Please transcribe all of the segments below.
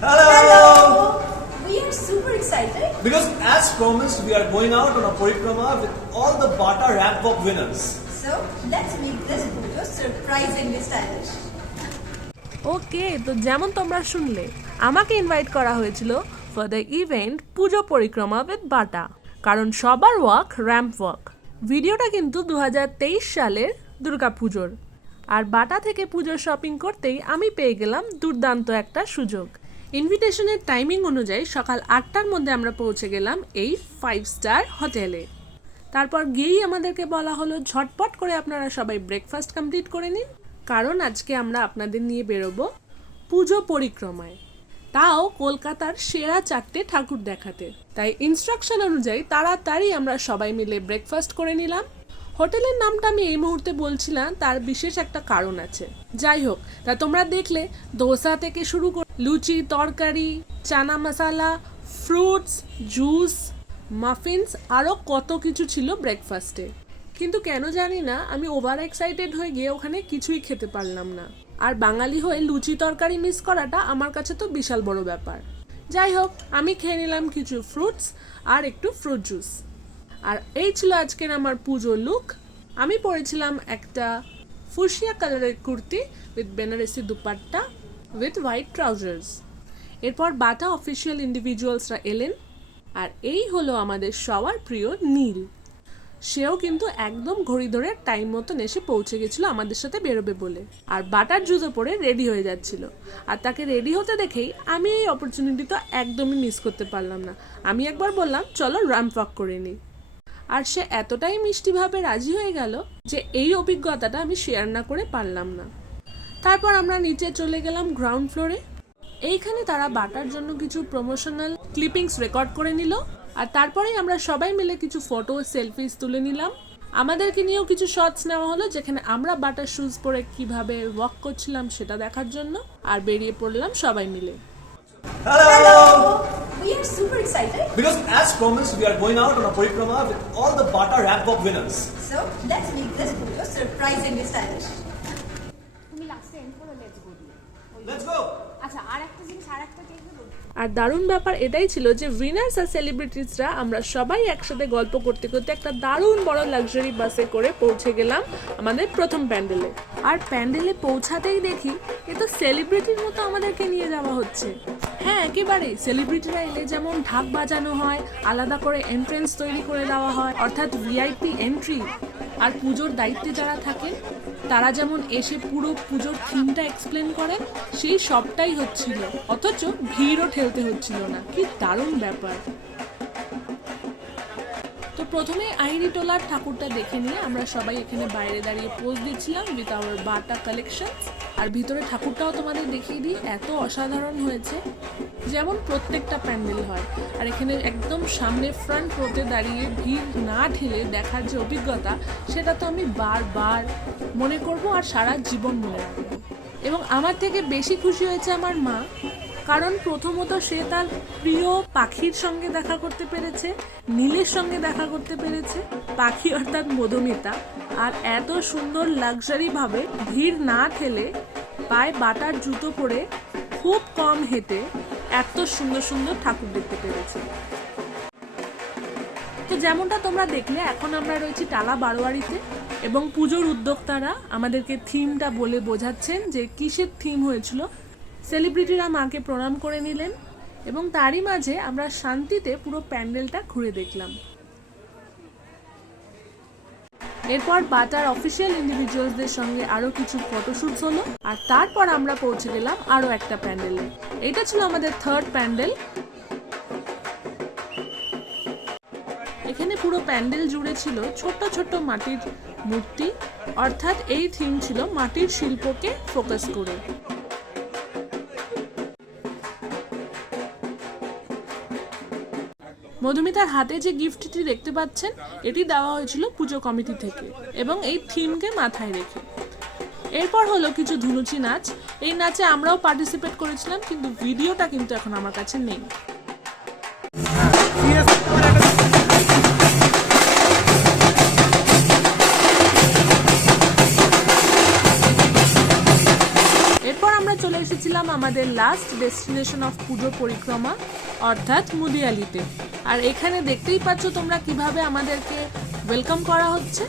Hello! We are super excited Because as promised, we are going out on a Parikrama with all the Bata rap walk winners. so let's make this Pujo surprisingly stylish. ওকে, তো যেমন তোমরা শুনলে আমাকে invite করা হয়েছিল for the event পুজো পরিক্রমা with বাটা, কারণ সবার ওয়াক র্যাম্প ওয়াক। ভিডিওটা কিন্তু 2023 সালের দুর্গাপুজোর। আর বাটা থেকে পুজোর শপিং করতেই আমি পেয়ে গেলাম দুর্দান্ত একটা সুযোগ। ইনভিটেশনের টাইমিং অনুযায়ী সকাল 8টার মধ্যে আমরা পৌঁছে গেলাম এই 5 স্টার হোটেলে। তারপর গিয়েই আমাদেরকে বলা হলো ঝটপট করে আপনারা সবাই ব্রেকফাস্ট কমপ্লিট করে নিন, কারণ আজকে আমরা আপনাদের নিয়ে বেরোবো পুজো পরিক্রমায়, তাও কলকাতার সেরা 4টে ঠাকুর দেখাতে। তাই ইনস্ট্রাকশন অনুযায়ী তাড়াতাড়ি আমরা সবাই মিলে ব্রেকফাস্ট করে নিলাম। হোটেলের নামটা আমি এই মুহূর্তে বলছি না, তার বিশেষ একটা কারণ আছে। যাই হোক, তা তোমরা দেখলে দোসা থেকে শুরু করে লুচি, তরকারি, চানা মশালা, ফ্রুটস, জুস, মাফিনস, আরও কত কিছু ছিল ব্রেকফাস্টে। কিন্তু কেন জানি না আমি ওভার এক্সাইটেড হয়ে গিয়ে ওখানে কিছুই খেতে পারলাম না। আর বাঙালি হয়ে লুচি তরকারি মিস করাটা আমার কাছে তো বিশাল বড় ব্যাপার। যাই হোক, আমি খেয়ে নিলাম কিছু ফ্রুটস আর একটু ফ্রুট জুস। আর এই ছিল আজকের আমার পুজো লুক। আমি পরেছিলাম একটা ফুশিয়া কালারের kurti with Banarasi dupatta with white trousers. এরপর বাটা অফিসিয়াল ইন্ডিভিজুয়ালসরা এলেন, আর এই হলো আমাদের সবার প্রিয় নীল। সেও কিন্তু একদম ঘড়ি ধরে টাইম মতন এসে পৌঁছে গেছিলো আমাদের সাথে বেরোবে বলে, আর বাটার জুতো পরে রেডি হয়ে যাচ্ছিল। আর তাকে রেডি হতে দেখেই আমি এই অপরচুনিটি তো একদমই মিস করতে পারলাম না। আমি একবার বললাম চলো র্যাম্প ওয়াক করে নিই, আর সে এতটাই মিষ্টিভাবে রাজি হয়ে গেল যে এই অভিজ্ঞতাটা আমি শেয়ার না করে পারলাম না। তারপর আমরা নিচে চলে গেলাম গ্রাউন্ড ফ্লোরে। এইখানে তারা বাটার জন্য কিছু প্রমোশনাল ক্লিপিংস রেকর্ড করে নিল, আর তারপরেই আমরা সবাই মিলে কিছু ফটো সেলফিস তুলে নিলাম। আমাদেরকে নিয়েও কিছু শটস নেওয়া হলো, যেখানে আমরা বাটার শুজ পরে কিভাবে ওয়াক করছিলাম সেটা দেখার জন্য, আর বেরিয়ে পড়লাম সবাই মিলে। Hello! We are super excited Because as promised, we are going out on a Parikrama with all the Bata rap walk winners. so let's make this Pujo surprisingly stylish. তুমি লাস্টে এন্ড করো লেটস গো দিয়ে। Let's go! আচ্ছা, আর একটা জিনিস আর একটা take দেবো। আর দারুণ ব্যাপার এটাই ছিল যে উইনার্স আর সেলিব্রিটিসরা আমরা সবাই একসাথে গল্প করতে করতে একটা দারুণ বড় লাক্সারি বাসে করে পৌঁছে গেলাম আমাদের প্রথম প্যান্ডেলে। আর প্যান্ডেলে পৌঁছাতেই দেখি এ তো সেলিব্রিটির মতো আমাদেরকে নিয়ে যাওয়া হচ্ছে। হ্যাঁ, একেবারেই সেলিব্রিটিরা এলে যেমন ঢাক বাজানো হয়, আলাদা করে এন্ট্রেন্স তৈরি করে দেওয়া হয়, অর্থাৎ ভিআইপি এন্ট্রি। আর পুজোর দায়িত্বে যারা থাকেন তারা যেমন এসে পুরো পুজোর থিমটা এক্সপ্লেন করেন, সেই সবটাই হচ্ছিল, অথচ ভিড়ও ঠেলতে হচ্ছিল না। কি দারুণ ব্যাপার। তো প্রথমে আইরি টোলার ঠাকুরটা দেখে নিয়ে আমরা সবাই এখানে বাইরে দাঁড়িয়ে পোজ দিচ্ছিলাম উইথ আওয়ার বাটা কালেকশনস। আর ভিতরে ঠাকুরটাও তোমাদের দেখিয়ে দিই, এত অসাধারণ হয়েছে যেমন প্রত্যেকটা প্যান্ডেল হয়। আর এখানে একদম সামনে ফ্রন্ট রোতে দাঁড়িয়ে ভিড় না ঠেলে দেখার যে অভিজ্ঞতা, সেটা তো আমি বারবার মনে করব আর সারা জীবন মনে রাখবো। এবং আমার থেকে বেশি খুশি হয়েছে আমার মা, কারণ প্রথমত সে তার প্রিয় পাখির সঙ্গে দেখা করতে পেরেছে, নীলের সঙ্গে দেখা করতে পেরেছে, পাখি অর্থাৎ মধুমিতা। আর এত সুন্দর লাক্সারিভাবে ভিড় না ঠেলে পায়ে বাটার জুতো পরে খুব কম হেঁটে এত সুন্দর সুন্দর ঠাকুর দেখতে পেরেছে। তো যেমনটা তোমরা দেখলে, এখন আমরা রয়েছি টালা বারোয়ারিতে, এবং পুজোর উদ্যোক্তারা আমাদেরকে থিমটা বলে বোঝাচ্ছেন যে কিসের থিম হয়েছিল। সেলিব্রিটিরা মাকে প্রণাম করে নিলেন, এবং তারই মাঝে আমরা শান্তিতে পুরো প্যান্ডেলটা ঘুরে দেখলাম। এরপর বাটার অফিসিয়াল ইন্ডিভিজুয়ালসদের সঙ্গে আরও কিছু ফটোশুটস হলো, আর তারপর আমরা পৌঁছে গেলাম আরও একটা প্যান্ডেলে। এটা ছিল আমাদের থার্ড প্যান্ডেল। এখানে পুরো প্যান্ডেল জুড়ে ছিল ছোট্ট ছোট্ট মাটির মূর্তি, অর্থাৎ এই থিম ছিল মাটির শিল্পকে ফোকাস করে। মধুমিতার হাতে যে গিফটটি দেখতে পাচ্ছেন, এটি দেওয়া হয়েছিল পুজো কমিটি থেকে, এবং এই থিমকে মাথায় রেখে। এরপর হলো কিছু ধুনুচি নাচ। এই নাচে আমরাও পার্টিসিপেট করেছিলাম, কিন্তু ভিডিওটা কিন্তু এখন আমার কাছে নেই। এরপর আমরা চলে এসেছিলাম আমাদের লাস্ট ডেস্টিনেশন অফ পুজো পরিক্রমা অর্থাৎ মুদিয়ালিতে। আর এখানে দেখতেই পাচ্ছ তোমরা কিভাবে আমাদেরকে ওয়েলকাম করা হচ্ছে।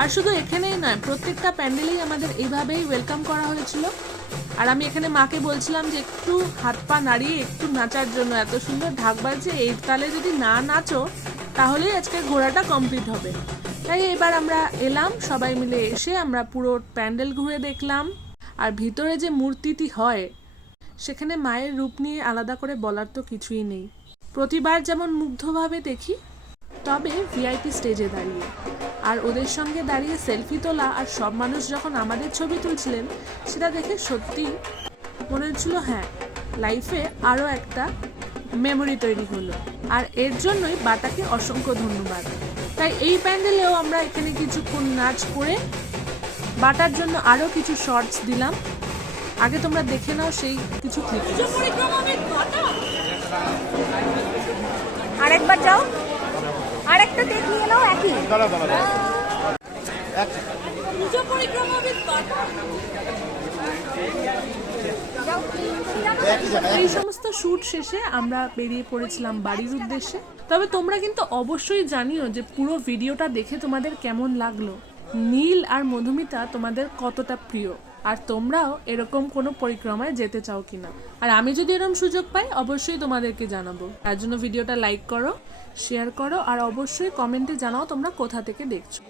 আর শুধু এখানেই নয়, প্রত্যেকটা প্যান্ডেলেই আমাদের এইভাবেই ওয়েলকাম করা হয়েছিল। আর আমি এখানে মাকে বলছিলাম যে একটু হাত পা নাড়িয়ে একটু নাচার জন্য, এত সুন্দর ঢাক বাজছে, এই তালে যদি না নাচো তাহলেই আজকের ঘোরাটা কমপ্লিট হবে। তাই এবার আমরা এলাম, সবাই মিলে এসে আমরা পুরো প্যান্ডেল ঘুরে দেখলাম। আর ভিতরে যে মূর্তিটি হয় সেখানে মায়ের রূপ নিয়ে আলাদা করে বলার তো কিছুই নেই। প্রতিবার যেমন মুগ্ধভাবে দেখি, তবে ভিআইপি স্টেজে দাঁড়িয়ে আর ওদের সঙ্গে দাঁড়িয়ে সেলফি তোলা আর সব মানুষ যখন আমাদের ছবি তুলছিলেন সেটা দেখে সত্যি মনে হচ্ছিল হ্যাঁ, লাইফে আরও একটা মেমোরি তৈরি হলো। আর এর জন্যই বাটাকে অসংখ্য ধন্যবাদ। তাই এই প্যান্ডেলেও আমরা এখানে কিছুক্ষণ নাচ করে বাটার জন্য আরও কিছু শর্টস দিলাম। আগে তোমরা দেখে নাও সেই কিছু ক্লিপ। আরেকবার যাও, আরেকটা টেক নিয়ে নাও। একই পুজো পরিক্রমা with Bata। এই সমস্ত শুট শেষে আমরা বেরিয়ে পড়েছিলাম বাড়ির উদ্দেশ্যে। তবে তোমরা কিন্তু অবশ্যই জানিও যে পুরো ভিডিওটা দেখে তোমাদের কেমন লাগলো, নীল আর মধুমিতা তোমাদের কতটা প্রিয়, আর তোমরাও এরকম কোনো পরিক্রমায় যেতে চাও কিনা। আর আমি যদি এরকম সুযোগ পাই অবশ্যই তোমাদেরকে জানাবো। তার জন্য ভিডিওটা লাইক করো, শেয়ার করো আর অবশ্যই কমেন্টে জানাও তোমরা কোথা থেকে দেখছো।